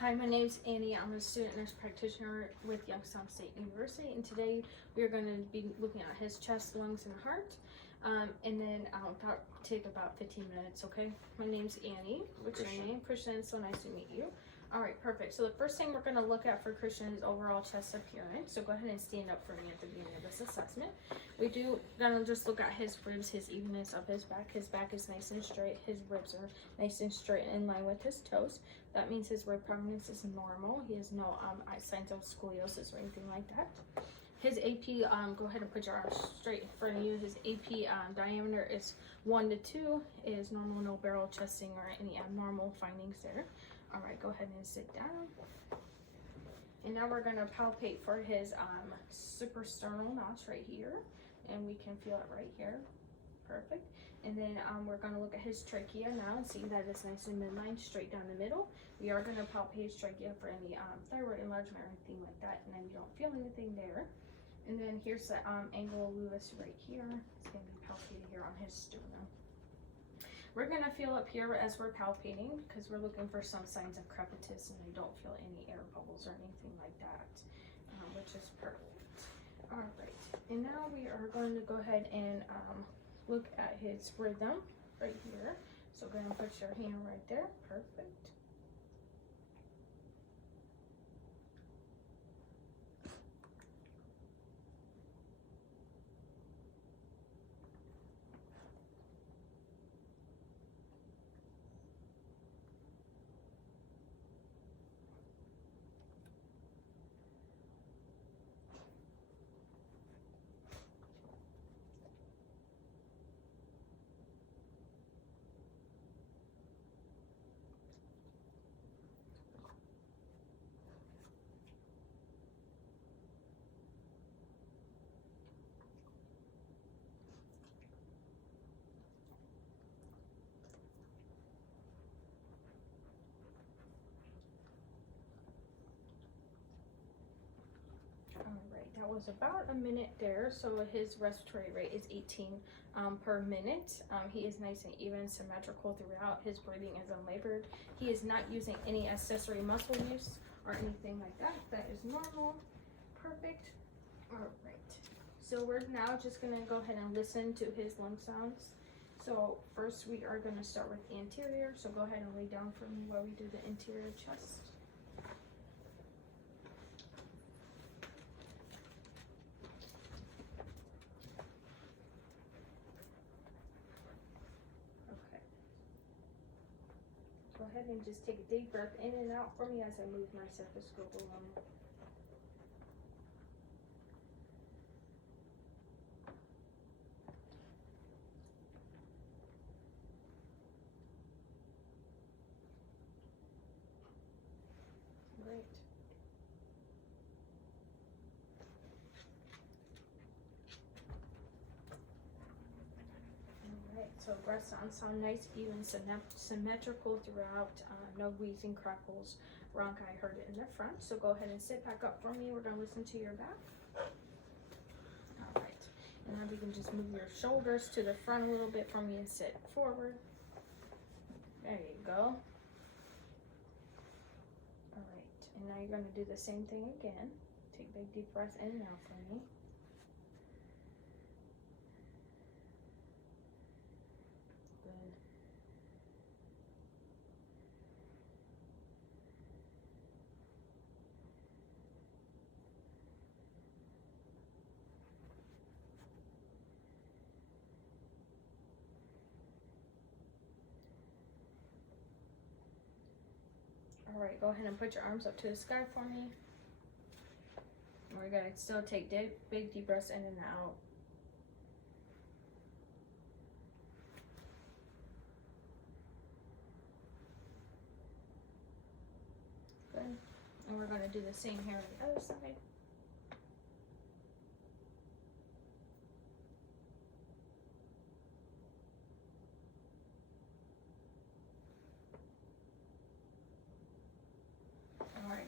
Hi, my name's Annie. I'm a student nurse practitioner with Youngstown State University, and today we are going to be looking at his chest, lungs, and heart. And then I'll take about 15 minutes, okay? My name's Annie. What's your name? Christian. So nice to meet you. All right, perfect. So the first thing we're going to look at for Christian is overall chest appearance. So go ahead and stand up for me at the beginning of this assessment. We do gonna just look at his ribs, his evenness of his back. His back is nice and straight. His ribs are nice and straight in line with his toes. That means his rib prominence is normal. He has no signs of scoliosis or anything like that. His AP, go ahead and put your arms straight in front of you. His AP diameter is 1 to 2, is normal, no barrel chesting or any abnormal findings there. All right, go ahead and sit down. And now we're gonna palpate for his suprasternal notch right here. And we can feel it right here. Perfect. And then we're gonna look at his trachea now and see that it's nice and midline, straight down the middle. We are gonna palpate his trachea for any thyroid enlargement or anything like that, and then you don't feel anything there. And then here's the angle of Lewis right here. It's gonna be palpated here on his sternum. We're gonna feel up here as we're palpating because we're looking for some signs of crepitus, and I don't feel any air bubbles or anything like that, which is perfect. All right, and now we are going to go ahead and look at his rhythm right here. So go ahead and put your hand right there. Perfect. That was about a minute there. So his respiratory rate is 18 per minute. He is nice and even, symmetrical throughout. His breathing is unlabored. He is not using any accessory muscle use or anything like that. That is normal. Perfect. All right. So we're now just gonna go ahead and listen to his lung sounds. So first we are gonna start with anterior. So go ahead and lay down for me while we do the anterior chest. Go ahead and just take a deep breath in and out for me as I move my stethoscope along. Great. So breath sound nice, even, symmetrical throughout. No wheezing, crackles, bronchi heard it in the front. So go ahead and sit back up for me. We're gonna listen to your back. All right, and now we can just move your shoulders to the front a little bit for me and sit forward. There you go. All right, and now you're gonna do the same thing again. Take big deep breaths in and out for me. All right, go ahead and put your arms up to the sky for me. We're gonna still take big deep breaths in and out. Good. And we're gonna do the same here on the other side.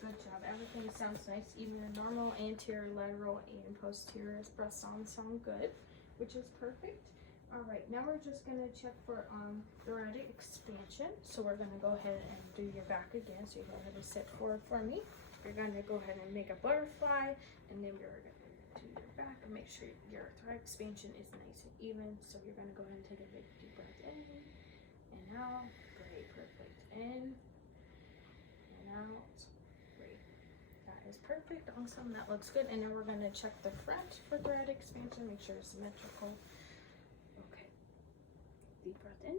Good job. Everything sounds nice, even and normal. Anterior, lateral, and posterior breath sound good, which is perfect. All right, now we're just gonna check for thoracic expansion. So we're gonna go ahead and do your back again. So you go ahead and sit forward for me. You're gonna go ahead and make a butterfly, and then we're gonna do your back and make sure your thoracic expansion is nice and even. So you're gonna go ahead and take a big deep breath in and out. Great, perfect. In and out. Great. That is perfect. Awesome. That looks good. And then we're gonna check the front for thoracic expansion. Make sure it's symmetrical. Deep breath in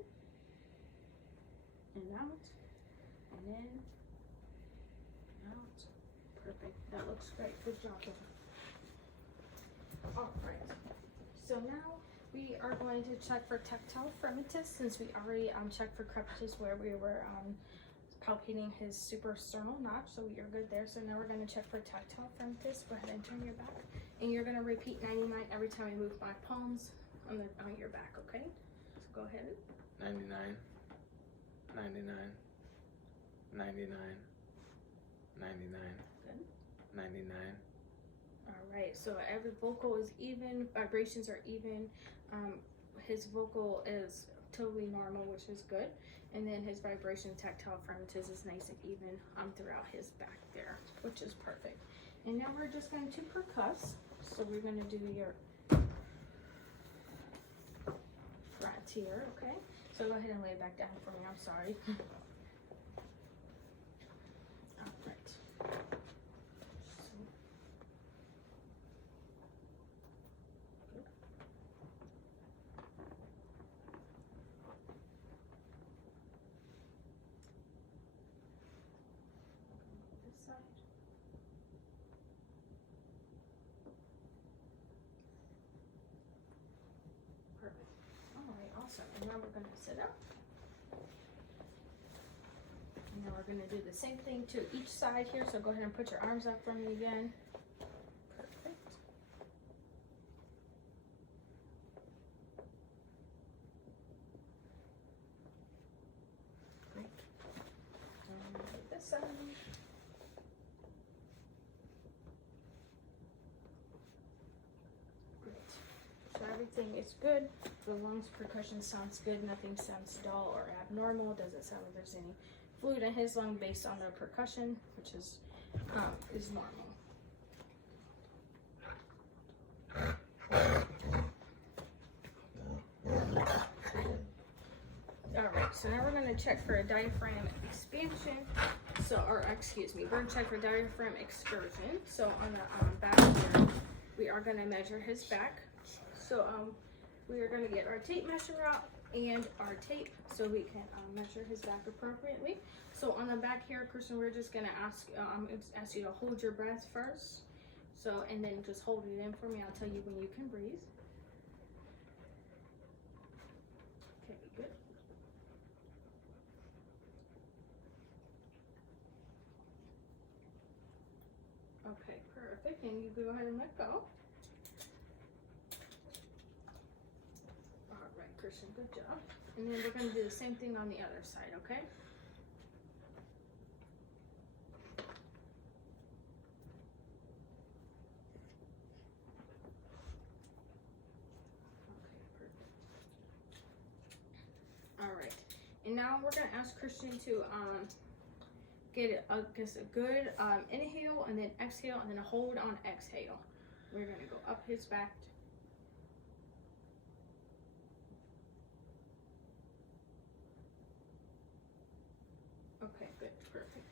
and out, and in and out. Perfect. That looks great. Good job. All right. So now we are going to check for tactile fremitus, since we already checked for crepitus where we were palpating his suprasternal notch. So you're good there. So now we're going to check for tactile fremitus. Go ahead and turn your back, and you're going to repeat 99 every time I move my palms on your back. Okay. Go ahead. 99, 99, 99, 99, Good. 99. All right, so every vocal is even, vibrations are even. His vocal is totally normal, which is good. And then his vibration tactile fremitus is nice and even throughout his back there, which is perfect. And now we're just going to percuss. So we're going to do your front here, okay? So go ahead and lay it back down for me. I'm sorry. All right. So, good. This side. Perfect. All right, awesome. And now we're going to sit up. And then we're going to do the same thing to each side here. So go ahead and put your arms up for me again. Perfect. Great. And do this side. So everything is good. The lungs percussion sounds good. Nothing sounds dull or abnormal. Doesn't sound like there's any fluid in his lung based on the percussion, which is normal. All right. So now we're going to check for a diaphragm expansion. So, or excuse me, we're going to check for diaphragm excursion. So on the back here, we are going to measure his back. So we are going to get our tape measure out and our tape so we can measure his back appropriately. So on the back here, Kristen, we're just going to ask you to hold your breath first. So, and then just hold it in for me. I'll tell you when you can breathe. Okay, good. Okay, perfect. And you go ahead and let go. Christian, good job. And then we're going to do the same thing on the other side, okay? Okay, perfect. All right. And now we're going to ask Christian to get a good inhale and then exhale and then a hold on exhale. We're going to go up his back. Okay, good, perfect.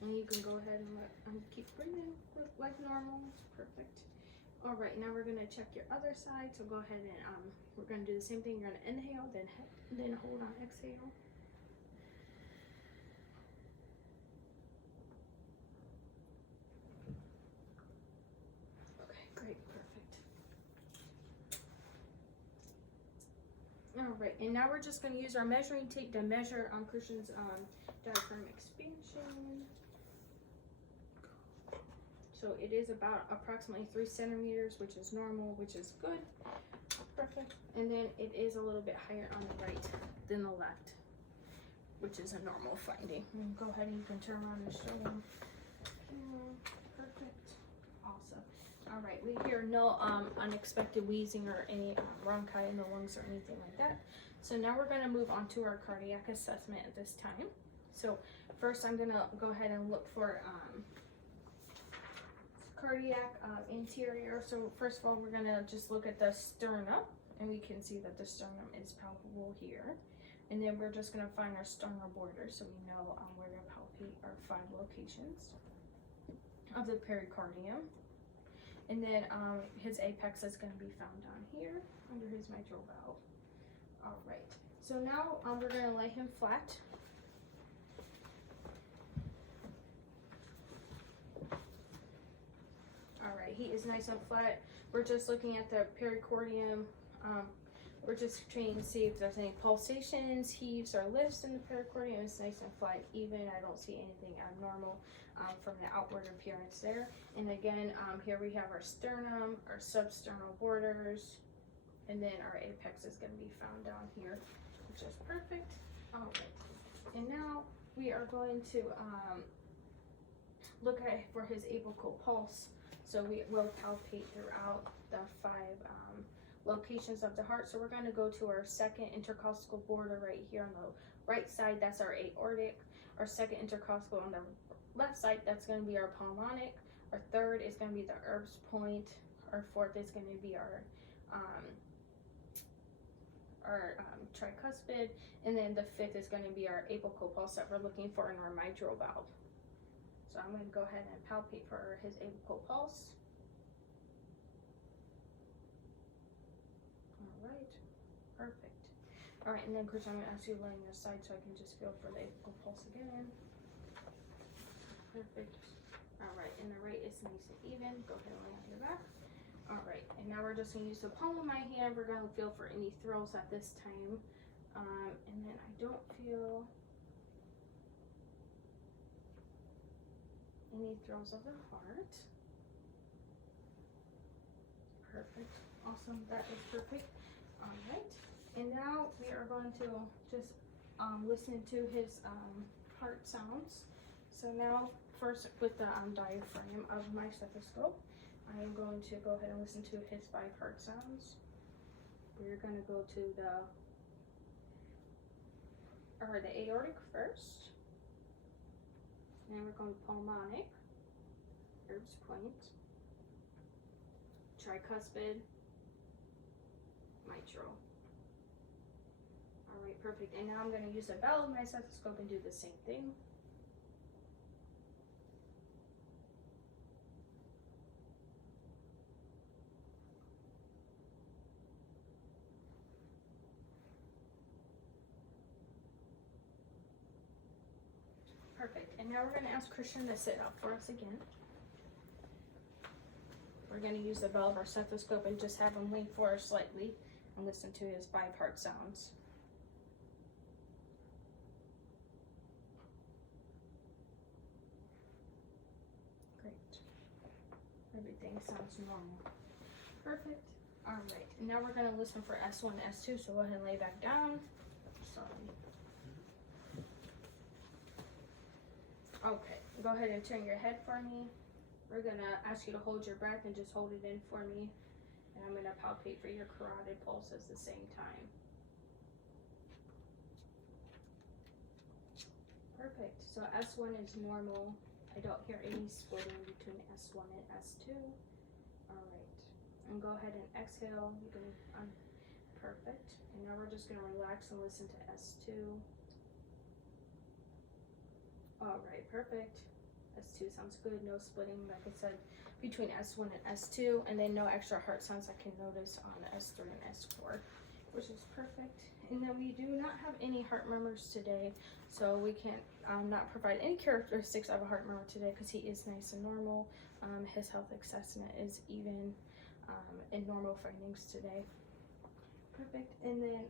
And you can go ahead and keep breathing like normal. It's perfect. All right, now we're gonna check your other side. So go ahead and we're gonna do the same thing. You're gonna inhale, then hold on exhale. Okay, great, perfect. All right, and now we're just going to use our measuring tape to measure on Christian's diaphragm expansion. So it is about approximately 3 centimeters, which is normal, which is good. Perfect. And then it is a little bit higher on the right than the left, which is a normal finding. And go ahead and you can turn around and show them. Perfect. Awesome. All right, we hear no unexpected wheezing or any bronchi in the lungs or anything like that. So now we're going to move on to our cardiac assessment at this time. So first I'm going to go ahead and look for cardiac interior. So first of all, we're going to just look at the sternum, and we can see that the sternum is palpable here. And then we're just going to find our sternal border so we know where to palpate our 5 locations of the pericardium. And then his apex is going to be found down here under his mitral valve. All right, so now we're going to lay him flat. All right, he is nice and flat. We're just looking at the pericardium. We're just trying to see if there's any pulsations, heaves, or lifts in the pericardium. It's nice and flat, even. I don't see anything abnormal from the outward appearance there. And again, here we have our sternum, our substernal borders, and then our apex is going to be found down here, which is perfect. All right, and now we are going to look at for his apical pulse. So we will palpate throughout the 5 locations of the heart. So we're going to go to our second intercostal border right here on the right side. That's our aortic. Our second intercostal on the left side, that's going to be our pulmonic. Our third is going to be the Erb's point. Our fourth is going to be our tricuspid, and then the 5th is going to be our apical pulse that we're looking for in our mitral valve. So I'm going to go ahead and palpate for his apical pulse. Alright, perfect. Alright, and then Chris, I'm going to ask you to lay on your side so I can just feel for the apical pulse again. Perfect. Alright, and the right is nice and even. Go ahead and lay on your back. Alright, and now we're just going to use the palm of my hand. We're going to feel for any thrills at this time. And then I don't feel any thrills of the heart. Perfect. Awesome. That is perfect. Alright, and now we are going to just listen to his heart sounds. So now, first with the diaphragm of my stethoscope, I am going to go ahead and listen to his 5 heart sounds. We're going to go to the aortic first. And we're going pulmonic, Erb's point, tricuspid, mitral. Alright, perfect. And now I'm going to use the bell of my stethoscope and do the same thing. Perfect. And now we're going to ask Christian to sit up for us again. We're going to use the bell of our stethoscope and just have him lean forward slightly and listen to his 5 heart sounds. Great. Everything sounds normal. Perfect. Alright. And now we're going to listen for S1 and S2, so go ahead and lay back down. Sorry. Okay, go ahead and turn your head for me. We're gonna ask you to hold your breath and just hold it in for me. And I'm gonna palpate for your carotid pulse at the same time. Perfect, so S1 is normal. I don't hear any splitting between S1 and S2. Alright, and go ahead and exhale. You can, perfect. And now we're just gonna relax and listen to S2. Alright, perfect. S2 sounds good. No splitting, like I said, between S1 and S2, and then no extra heart sounds I can notice on S3 and S4, which is perfect. And then we do not have any heart murmurs today, so we can't not provide any characteristics of a heart murmur today because he is nice and normal. His health assessment is even in normal findings today. Perfect. And then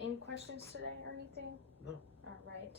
any questions today or anything? No. Alright.